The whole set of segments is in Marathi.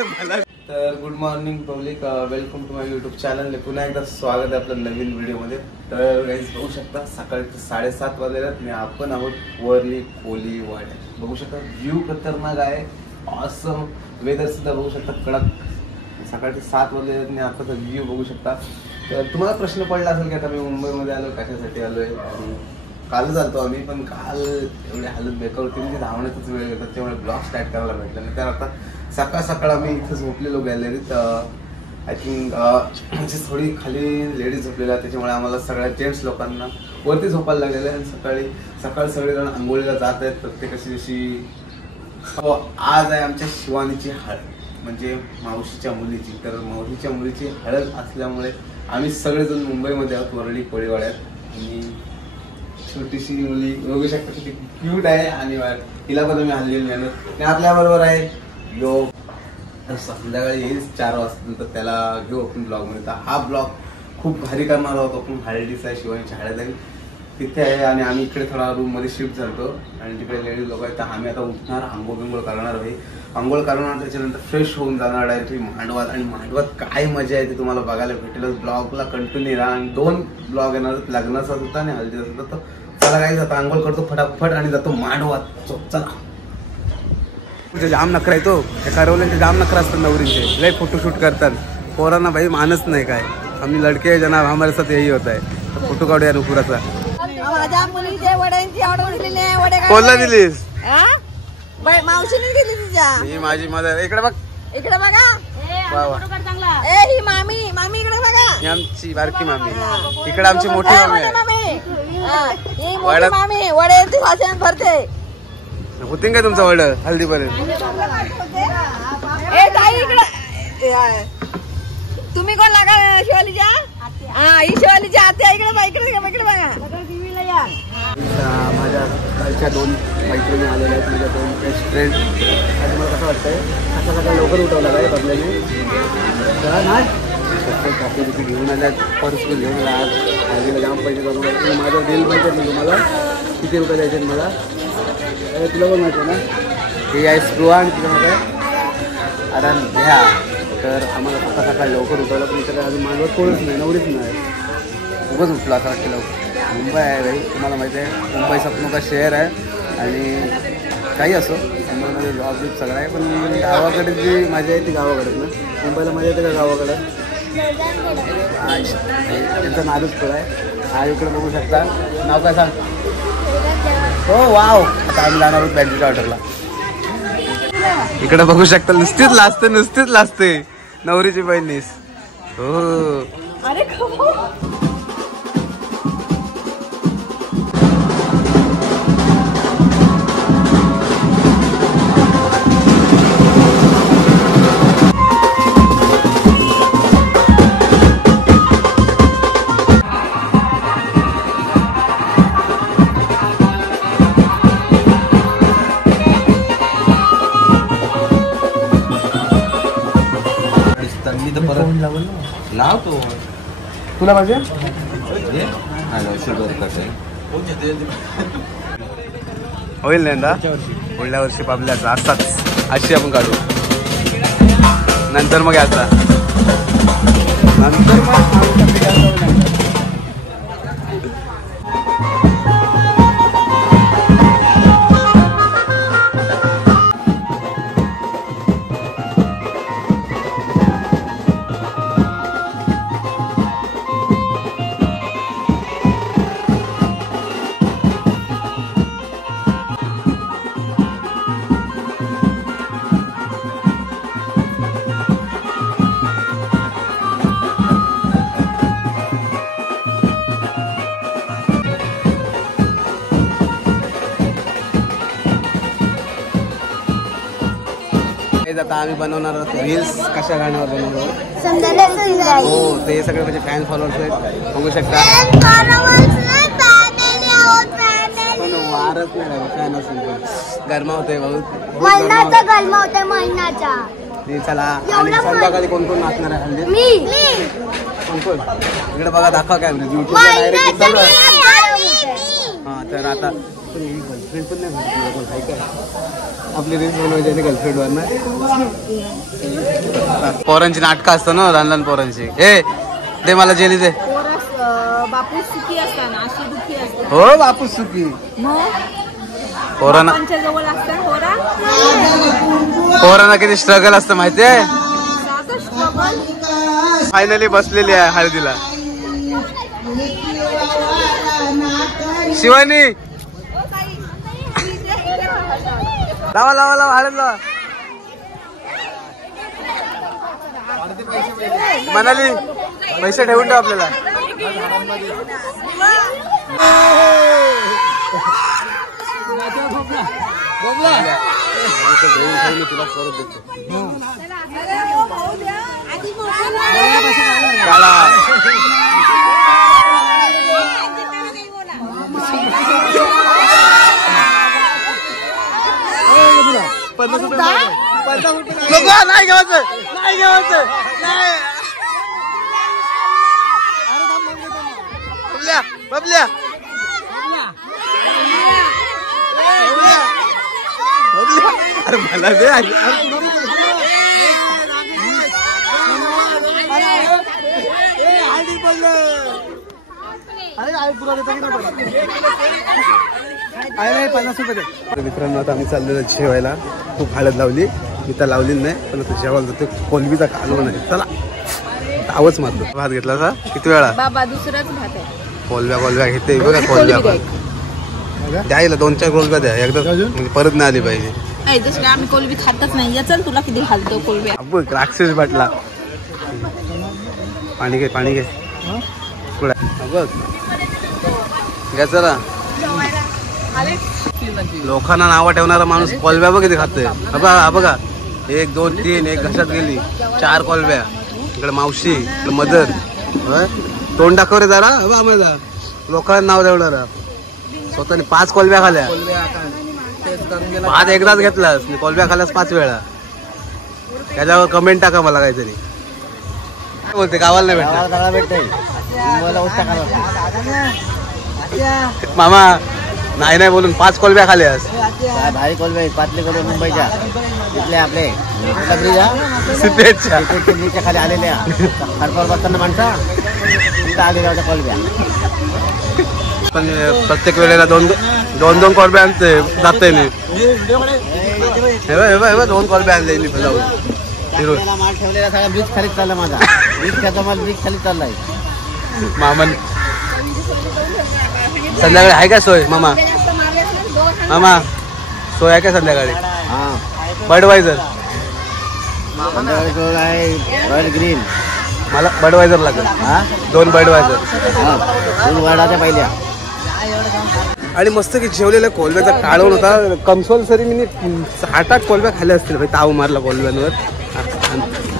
तर good morning public, welcome to my YouTube channel. पुन्हा एकदा स्वागत आहे आपलं नवीन व्हिडिओमध्ये. तर गाईज बघू शकता सकाळी 7:30 वाजलेत आणि आपण आहोत वरली कोलीवाड्या. बघू शकता व्ह्यू खतरनाक आहे, ऑसम. वेदर सुद्धा बघू शकता कडक. सकाळचे 7 वाजलेत आणि आता व्ह्यू बघू शकता. तर तुम्हाला प्रश्न पडला असेल की आता मी मुंबईमध्ये आलो कशासाठी आलोय. आणि कालच आलतो आम्ही, पण काल एवढी हालत बेकार होती म्हणजे धावण्यातच वेळ येतात, त्यामुळे ब्लॉग स्टार्ट करायला भेटलं नाही. तर आता सकाळ सकाळ आम्ही इथं झोपलेलो गॅलरीत. आय थिंक म्हणजे थोडी खाली लेडीज झोपलेल्या, त्याच्यामुळे आम्हाला सगळ्या जेंट्स लोकांना वरती झोपायला लागलेलं आहे. आणि सकाळ सगळेजण आंघोळीला जात आहेत प्रत्येकाची जशी. आज आहे आमच्या शिवानीची हळद, म्हणजे मावशीच्या मुलीची. तर मावशीच्या मुलीची हळद असल्यामुळे आम्ही सगळेजण मुंबईमध्ये आहोत वरळी कोळीवाड्यात. आणि छोटीशी मुली बघू शकता किती क्यूट आहे आणि तिला पण आम्ही हल्लेली मेहनत. आणि आपल्याबरोबर आहे योग. तर संध्याकाळी येईल 4 वाजता, तर त्याला घेऊ आपण ब्लॉगमध्ये. तर हा ब्लॉग खूप भारी करणार आहोत आपण. हळदीचा आहे, शिवानीची हळद आहे तिथे आहे. आणि आम्ही इकडे थोडा रूममध्ये शिफ्ट झालो आणि तिकडे लेडीज लोक आहेत. तर आम्ही आता उठणार, आंघोळ करणार आहे. आंघोळ करणार, त्याच्यानंतर फ्रेश होऊन जाणार डायरेक्टली मांडवात. आणि मांडवात काय मजा आहे ते तुम्हाला बघायला भेटेल. ब्लॉगला कंटिन्यू राहा. आणि 2 ब्लॉग येणार, लग्नाचा होता आणि हळदीचा होता. तर चला काही जातो, आंघोळ करतो फटाफट आणि जातो मांडवात. चला. जाम नखरा आहे तो, ठरवल्याचे जाम नखरा असतात नवरींचे. लय फोटोशूट करतात. पोरांना भाई मानच नाही काय. आम्ही लडके जनाब हमारे साथ यही होता है. तर फोटो काढूया नुपुराचा. कोणला दिलीस? मावशीने दिली तुझ्या. ही माझी मदर. इकडे बघ, इकडे बघा. ही मामी, मामी इकडे बघा. ही आमची बारकी मामी. इकडे आमची मोठी मामी आहे. मामी वड्यांची भाषण भरते. होतीन काय तुमचं वड हल्दीपर्यंत? तुम्ही कोण लागा शिवालीच्या? ही शिवालीच्या आत्या. इकडे बघा, इकडे बघा. माझ्या कालच्या 2 मैत्रिणी आलेल्या आहेत, माझ्या 2 बेस्ट फ्रेंड. आणि मला कसं वाटतंय सकाळ लवकर उठवलं आहे बदल्याने. ना कापी तिथे घेऊन आल्यात, पर्स पण घेऊन आला. आज हळदीला जाम पैसे करून माझं बिल माहिती आहे तुम्हाला किती रुपये द्यायचे मला. तुला पण माहिती आहे ना. हे आहे स्प्रुवा आणि तुला माहिती आहे आराम घ्या. तर आम्हाला सकाळ लवकर उठवलं, पण इकडे अजून माझं कोणच नाही, नवरीच नाही. खूपच उठलं असं वाटतं लवकर. मुंबई आहे भाई, तुम्हाला माहिती आहे मुंबई सपनों का शहर आहे. आणि काही असो मुंबईमध्ये जॉब बीब सगळं आहे, पण गावाकडे जी मजा आहे ती गावाकडेच ना. मुंबईला मजा येते का गावाकडं? त्यांचा नादच थोडा आहे. हा इकडे बघू शकता. नाव काय सांग? हो वाव. आता आम्ही जाणार आहोत बँकेच्या ऑर्डरला. इकडे बघू शकता नुसतीच लाजते नवरीची बहिणीस. हो लावतो तुला माझे शुगर कसं होईल ना. पुढल्या वर्षी पाबल्याचा असाच अशी आपण काढू. नंतर मग याचा नंतर मग आता आम्ही बनवणार रील्स. कशा गाण्यावर बनवणार हो ते सगळे म्हणजे फॅन फॉलोअर्स आहेत, बघू शकता. वारच नाही फॅन असून गरमा होतोय बहुत. चला. आणि संध्याकाळी कोण कोण नाचणार आहे हल्ली? कोण इकडे बघा, दाखवा कॅमेरा. युट्यूबला डायरेक्ट. हा तर आता गर्लफ्रेंड पण नाही भेटली काय आपली रील्स बनवायची आणि गर्लफ्रेंडवर ना पोरांची नाटकं असतं ना लहान लहान पोरांची. ए दे मला जेली दे. बापूस सुखी असताना अशी दुखी असते. हो बापूस सुखी. पोरांना जवळ असतात पोरांना किती स्ट्रगल असतं माहितीये. फायनली बसलेली आहे हळदीला. शिवानी लावा लावा लावा हळद लावा. म्हणाली पैसे ठेवून ठेव आपल्याला. नाही घ्यायचं नाही घ्यायचं नाही. बबल्या बबल्या अरे मला दे. मित्रांनो आता आम्ही चाललेलो जेवायला. खूप हळद लावली मी तर लावली नाही पण आता जेवायला जातो. कोलबीचा कालवण आहे. चला आवाज मारतो. भात घेतला का किती वेळा बाबा दुसराच भात आहे. कोलब्या घेते बघा. कोलब्या द्यायला 2-4 कोलब्या द्या एकदा म्हणजे परत नाही आली पाहिजे. आम्ही कोलबी खातच नाही. चल तुला किती घालतो कोलब्या. बघ राक्षस बाटला. पाणी घे पाणी घे. बघ घ्या चला. लोकांना नावं ठेवणारा माणूस कोलब्या बघ किती खातोय. बघा 1 2 3 एक घशात गेली. 4 कोलब्या. इकडे मावशी इकडे मदर. तोंड दाखव रे जरा. आम्हाला लोकांना नाव ठेवणारा स्वतःने 5 कोलब्या खाल्या. भात एकदाच घेतलास कोलब्या खाल्यास 5 वेळा. त्याच्यावर कमेंट टाका मला काहीतरी. बोलते गावाला नाही भेटत मामा. नाही बोलून 5 कोलब्या खाल्यास. भारी कोलबे पातळी करून मुंबईच्या तिथले आपले सिपेटच्या खाली आलेल्या हडपावर बसताना माणसा तिथं आलेल्या होत्या कोलब्या. पण प्रत्येक वेळेला 2 कोलब्या आणते जाते. 2 कोलब्या आणले माल ठेवलेला सगळा ब्रिज खालीच चालला. माझा ब्रिजचा माल ब्रिज खालीच चाललाय. मामन संध्याकाळी आहे का सोय मामा. मामा सोय आहे का संध्याकाळी. बडवायझर रॉयल ग्रीन मला बडवायझर लागेल. 2 बडवायझर. 2 वडाच्या पहिल्या. आणि मस्त की जेवलेल्या कोलब्याचा काढून होता. कंपल्सरी मी 8 कोलब्या खाल्ल्या असतील भाई. ताव मारला कोलब्यांवर.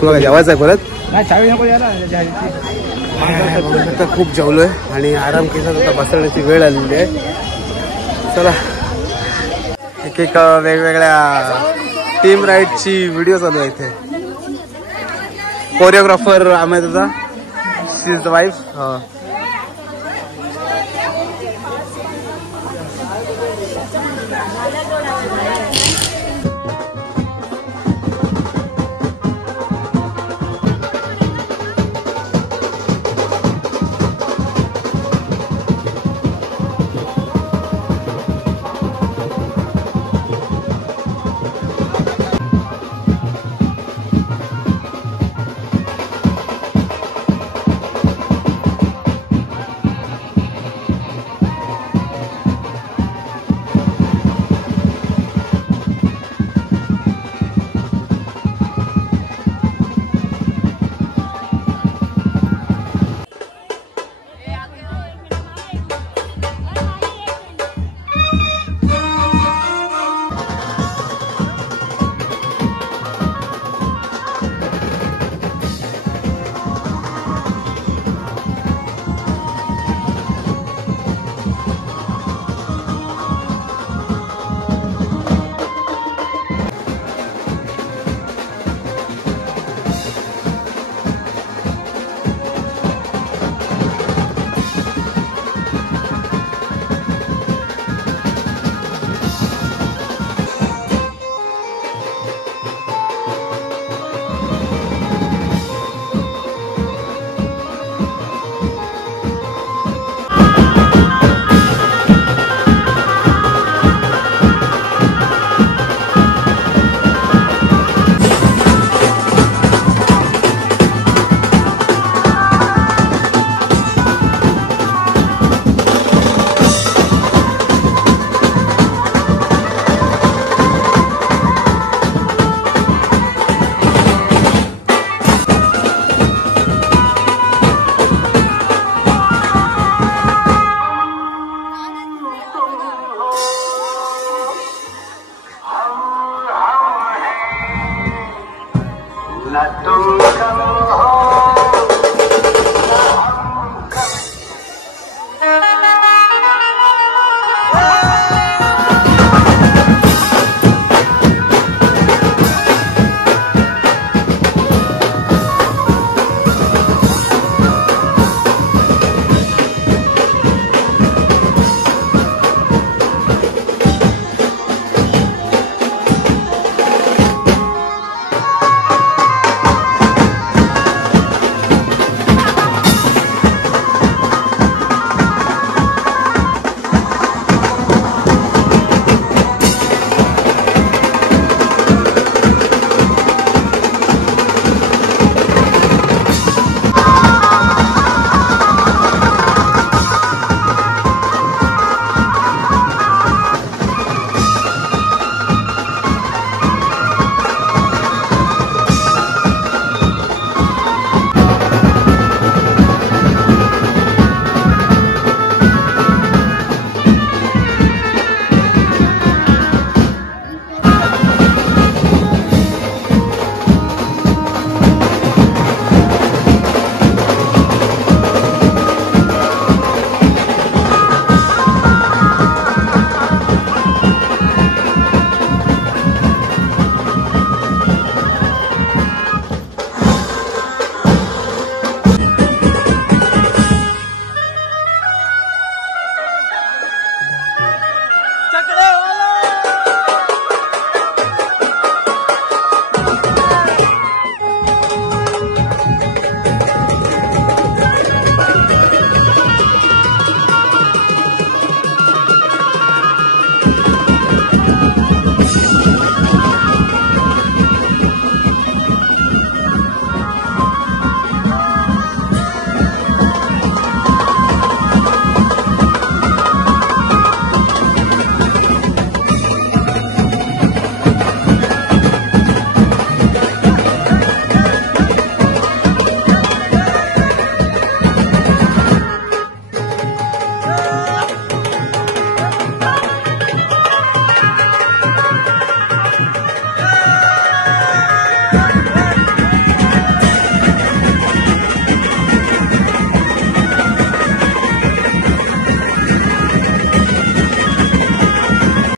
तुला जेवायचं आहे परत. खूप जेवलोय आणि आराम केला होता. बसण्याची वेळ आलेली आहे. चला एक वेगवेगळ्या टीम राईडची व्हिडिओ चालू आहे इथे. कोरिओग्राफर आम्ही तुझा शी इज द वाईफ.